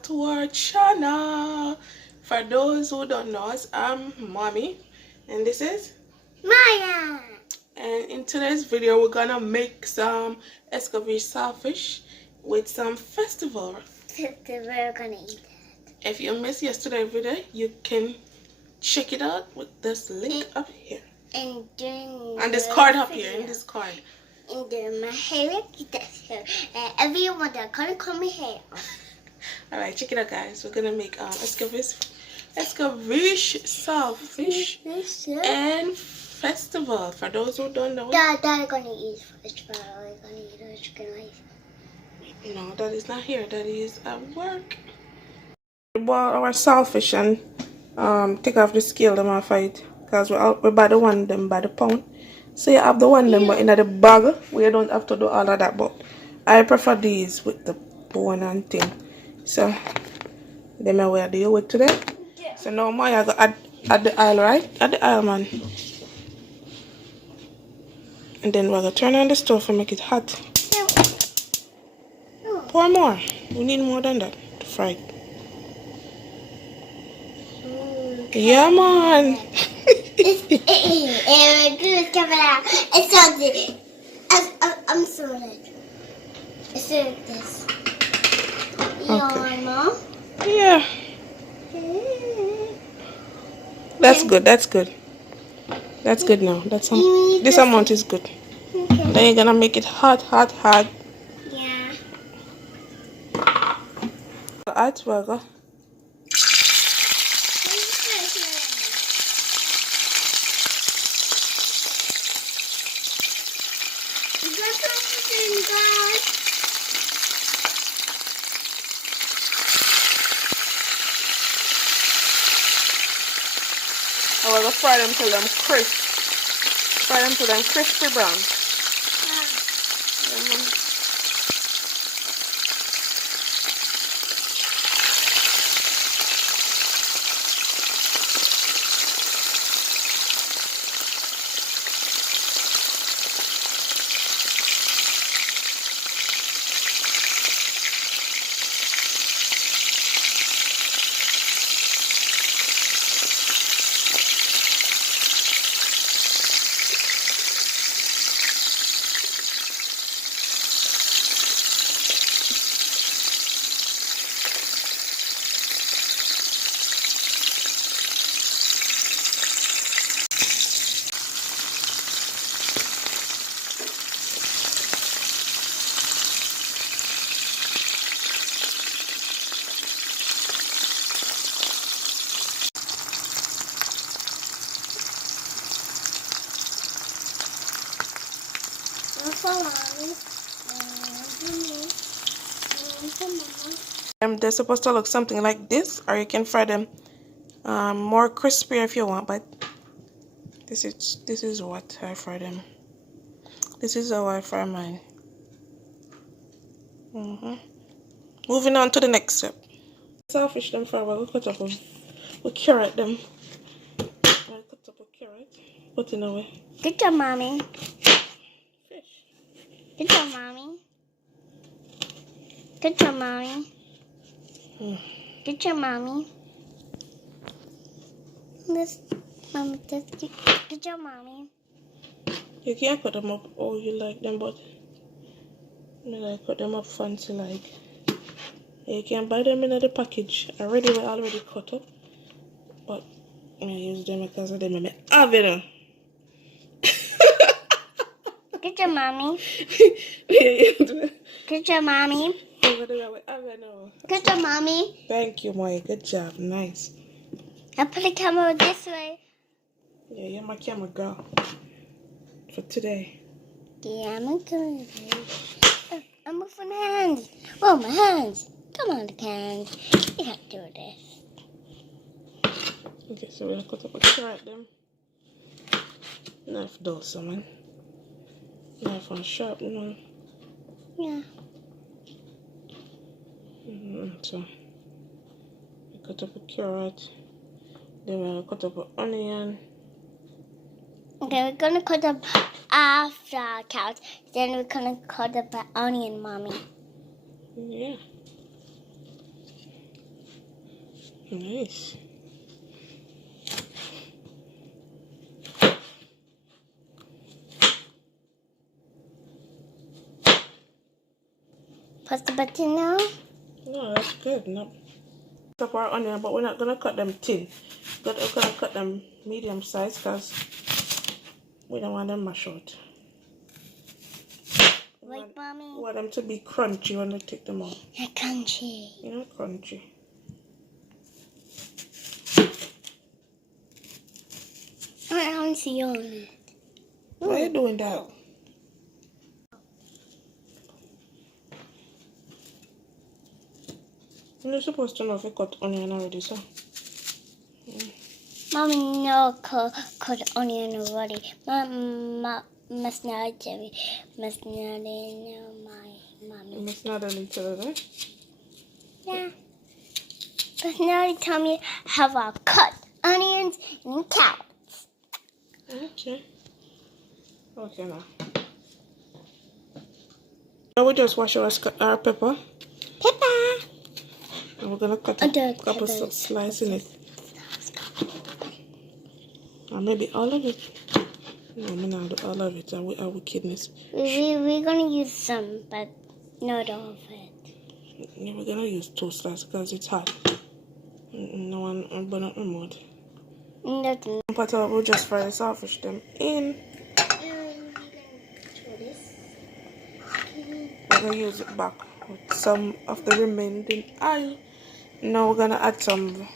back to our channel. For those who don't know us, I'm Mommy and this is Maya. And in today's video we're gonna make some Escovitch Saltfish with some festival. We're gonna eat it. If you missed yesterday's video, you can check it out with this link up here. And during this card up here, in this card. And then my hair, that's here. Everyone that gonna comb my hair off. Alright, check it out guys. We're gonna make Escovitch Saltfish and festival. For those who don't know, Dad gonna eat fish, but I'm gonna eat a chicken rice. No, that is not here. That is at work. We boil our saltfish and take off the scale them off it, because we buy the one them by the pound. So you have the one them but in the bag we don't have to do all of that, but I prefer these with the bone and thing. So them I will deal with today. Yeah. So now Maya go add the oil, right? Add the oil, man. And then we're gonna turn on the stove and make it hot. No. Pour more. We need more than that to fry it. Yeah, man. It's good camera. It's so good. I'm so like. It's like this. Okay. Mom? Yeah. That's good. That's good. That's good now. This amount is good. Okay. Then you're gonna make it hot, hot, hot. Yeah. Hot burger. I will fry them till them crisp. Fry them till them crispy brown. They're supposed to look something like this, or you can fry them more crispy if you want, but this is what I fry them. This is how I fry mine. Moving on to the next step. Saltfish them fry, we'll cut up with carrot them. I'll cut up a carrot, put in away. Good job, Mommy. Fish. Good job, Mommy. Good job, Mommy. Good job, Mommy. This, Mommy, that's good. Good job, Mommy. You can't cut them up how you like them, but I like cut them up fancy like. You can buy them in the package already, already cut up, but I use them because of them in my oven. Good job, Mommy. Good job, Mommy. Good job, Mommy. Thank you, Moya. Good job. Nice. I put the camera this way. Yeah, you're my camera girl for today. Yeah, I'm going to. I'm moving my hands. Oh, my hands. Come on, the hands. You have to do this. Okay, so we're going to cut up a carrot them. Knife dull, someone. Knife on sharp, you know. Yeah. So we cut up a carrot. Then we're going to cut up an onion. Okay, we're going to cut up after carrot. Then we're going to cut up an onion, Mommy. Yeah. Nice. Press the button now. No, that's good. No. Chop our onion, but we're not gonna cut them thin. We're gonna cut them medium size because we don't want them mashed out. Right, Mommy? We want them to be crunchy when we take them out. They're crunchy. You know, crunchy. I don't see on it. Why are you doing that? You're supposed to know if you cut onion already, so. Mommy, no, cut onion already. Must not Jerry. Must not know my mommy. You must not eat it, eh? Yeah. But now they tell me how I cut onions and carrots. Okay. Okay, now. Now we just wash our pepper. Pepper. And we're gonna cut a couple slices in it. Or maybe all of it. No, I'm not do all of it. Our wickedness. We're gonna use some, but not all of it. Yeah, we're gonna use 2 slices because it's hot. No one burn up my mouth. Nothing. But we'll just fry the saltfish them in. We're gonna use it back with some of the remaining oil. Now we're gonna add some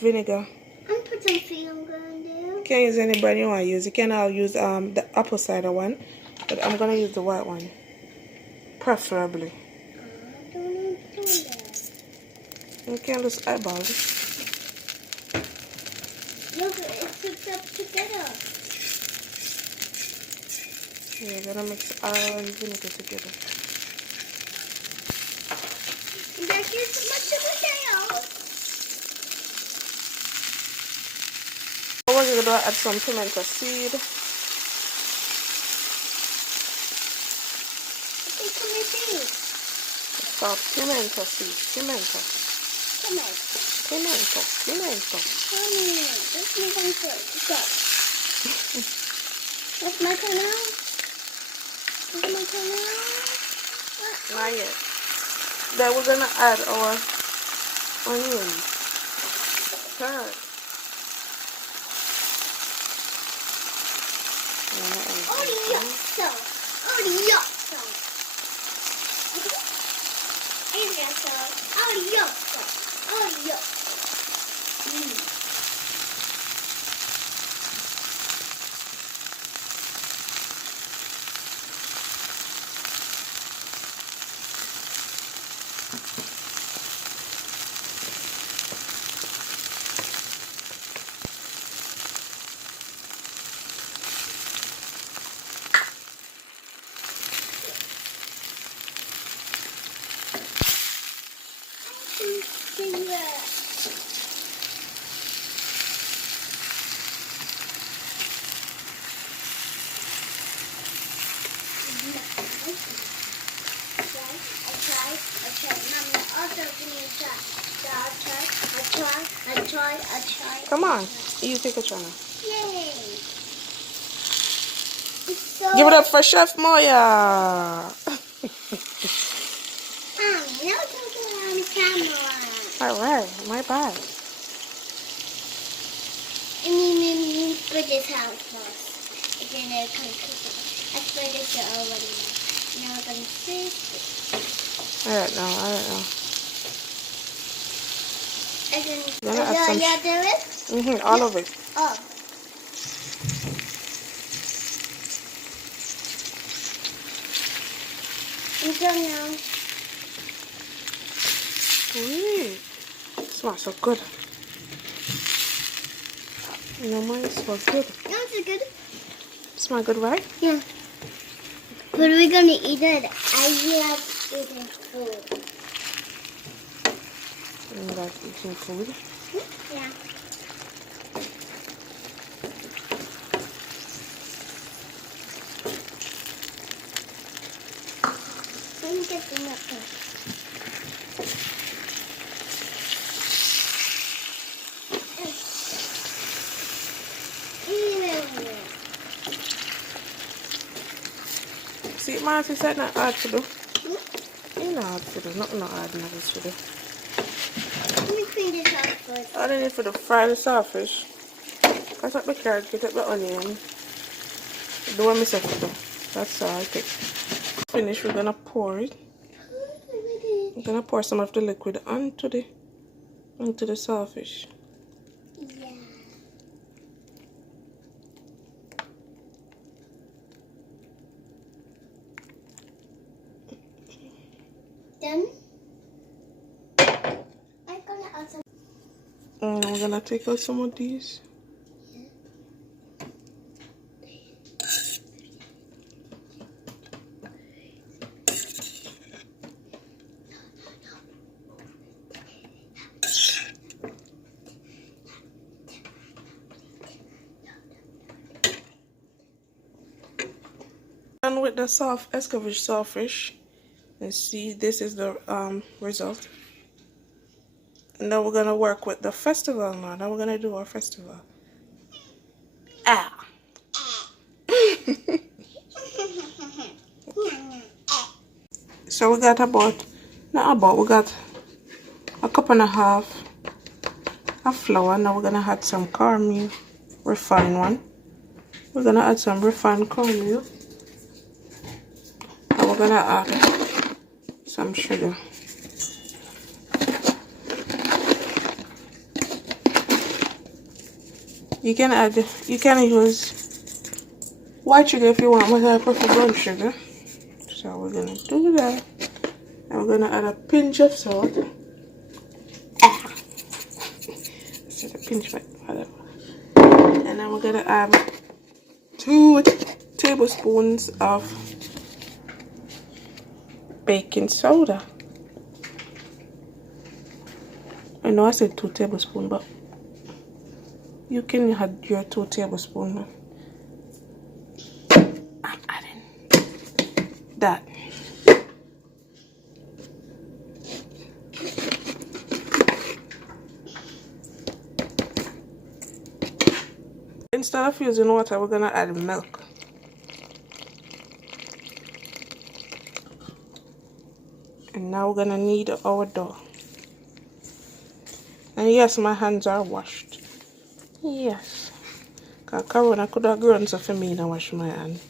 vinegar. I'm put some food I'm gonna do. You can use any brand you want to use. You can all use the apple cider one, but I'm gonna use the white one, preferably. I don't know that. You can just eyeball it. Look, it's hooked up together. Yeah, we're gonna mix oil and vinegar together. That's just much of a tail. We're gonna add some pimento seed. Okay, come and see. It's called pimento seed. Pimento. Pimento. Pimento. Mommy, that's my turn first. Go. That's my turn now? That's my turn now? Not yet. Then we're gonna add our onions. Carrot. Orioso. I try. Come on, you take a try now. Yay! It's so... Give it up for Chef Moya. now talking on camera. Alright, my bad. I mean, put this out first. And then I can cook it. I spread this already. Now we're going to fix it. I don't know. And then, Gonna add some yeah, do it? all of it. Oh. I'm done now. Sweet. Smells so good. No, mine smells good. No, it's good. Smell good, right? Yeah. But we're going to eat it. I love eating food. You like eating food? Yeah. Let me get the nut. Marcy said not hard to do. It's not hard to do. Nothing not hard enough to do. Let me clean this off first. All I need for the fry the saltfish. Cut up the carrot, get up the onion. Do what I said to do. That's all I take. Finish, we're gonna pour it. We're gonna pour some of the liquid onto the saltfish. Yeah. Then I'm gonna add some. And we're gonna take out some of these. Done with the Escovitch Saltfish. And see, this is the result. And now we're gonna work with the festival now. Now we're gonna do our festival. Ah. So we got we got a cup and a half of flour. Now we're gonna add some cornmeal, refined one. We're gonna add some refined cornmeal. And we're gonna add some sugar. You can use white sugar if you want, but I prefer brown sugar. So we're gonna do that. And we're gonna add a pinch of salt. Ah. Instead of pinch, whatever. And then we're gonna add 2 tablespoons of baking soda. I know I said 2 tablespoons, but you can add your 2 tablespoons. I'm adding that. Instead of using water, we're gonna add milk. And now we're gonna knead our dough. And yes, my hands are washed. Yes. Because Corona could have grown so for me to wash my hands.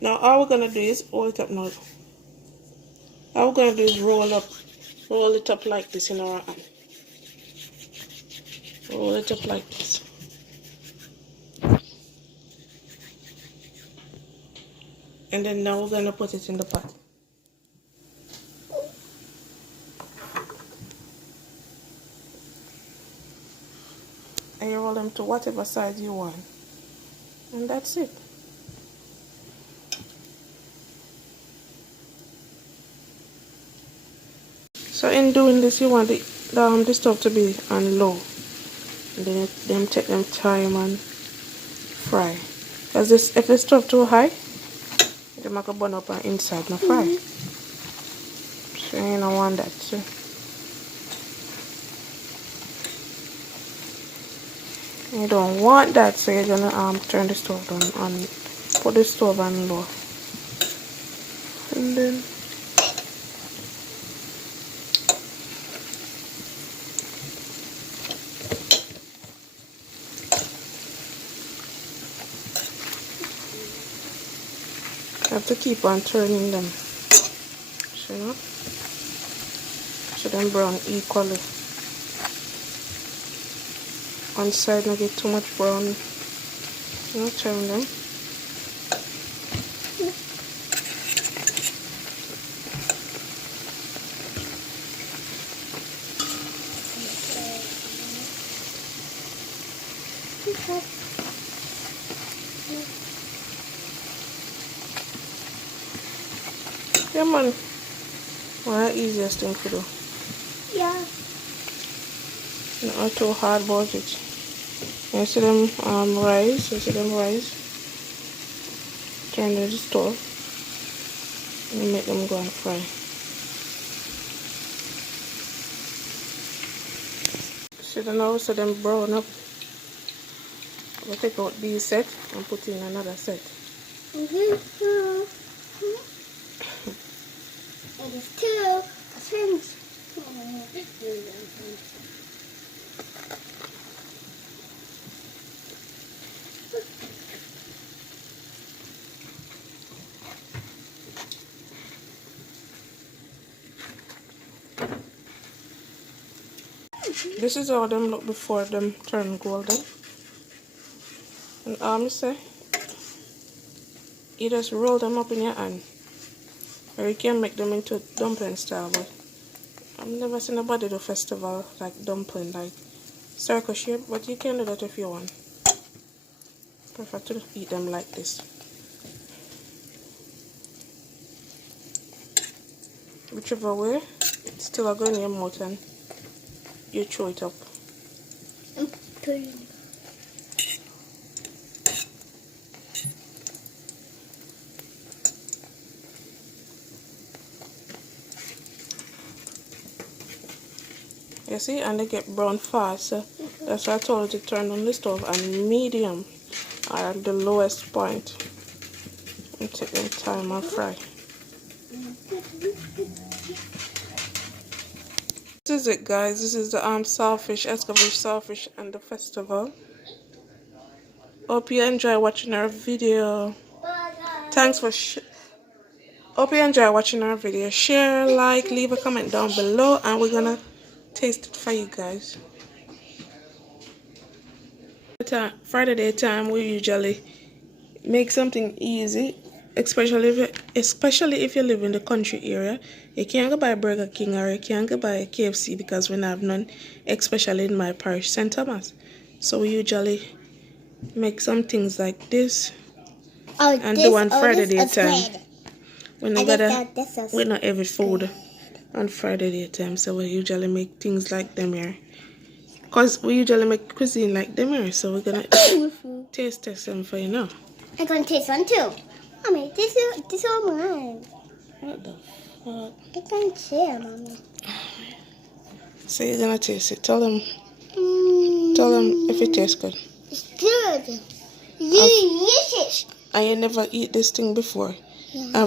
Now all we're gonna do is roll it up now. All we're gonna do is roll it up like this in our hand. Roll it up like this. And then now we're gonna put it in the pot. And you roll them to whatever size you want. And that's it. So in doing this, you want the stove to be on low, and then take them time and fry. Because if the stove too high, it might burn up on inside no fry. So you don't want that too. You don't want that, so you're gonna turn the stove down and put the stove on low, and then. I have to keep on turning them, so you know, so them brown equally. One side not get too much brown, you know, turn them. Yeah, man. One of the easiest thing to do. Yeah. Not too hard about it. You see them rice? You see them rice? turn on the stove and make them go and fry. See the now, so them brown up. We'll take out these set and put in another set. It is two things. This is how them look before them turn golden. And you say, you just roll them up in your hand. Or you can make them into dumpling style, but I've never seen nobody do festival like dumpling, like circle shape, but you can do that if you want. Prefer to eat them like this. Whichever way, it's still going in your mouth and you throw it up. You see, and they get brown fast, so that's why I told you to turn on the stove and medium are at the lowest point and take them time and fry. This is it, guys. This is the saltfish, Escovitch Saltfish and the festival. Hope you enjoy watching our video. Thanks for hope you enjoy watching our video. Share, like, leave a comment down below, and we're gonna taste it for you guys. Friday daytime, we usually make something easy, especially if you live in the country area. You can't go buy Burger King or you can't go buy KFC because we don't have none, especially in my parish, St. Thomas. So we usually make some things like this and do on Friday daytime. We not every food on Friday daytime, so we usually make things like them here. Because we usually make cuisine like them here, so we're gonna taste them for you now. I'm gonna taste one too. Mommy, this is mine. What the fuck? I can't share, Mommy. So you're gonna taste it. Tell them if it tastes good. It's good. Delicious. And you never eat this thing before. Yeah.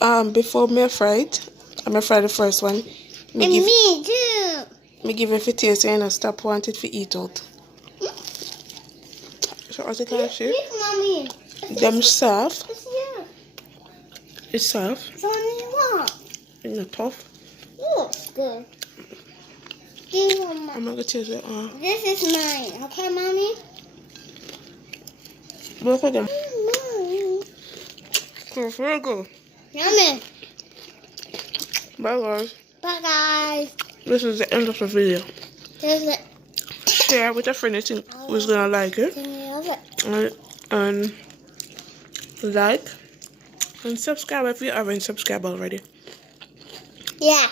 And before me fry it, I fry the first one. Me too. Me give it a taste and I stop wanting to eat out. So as you can see, Mommy. them soft. It's soft. It's only what? It's not tough. Looks good. I'm gonna taste it. This is mine, okay, Mommy? Both of them. Mine. It's very good. Yummy. Bye guys. Bye guys. This is the end of the video. There's it. Share with a friend you think who's gonna like it. And like and subscribe if you haven't subscribed already. Yeah.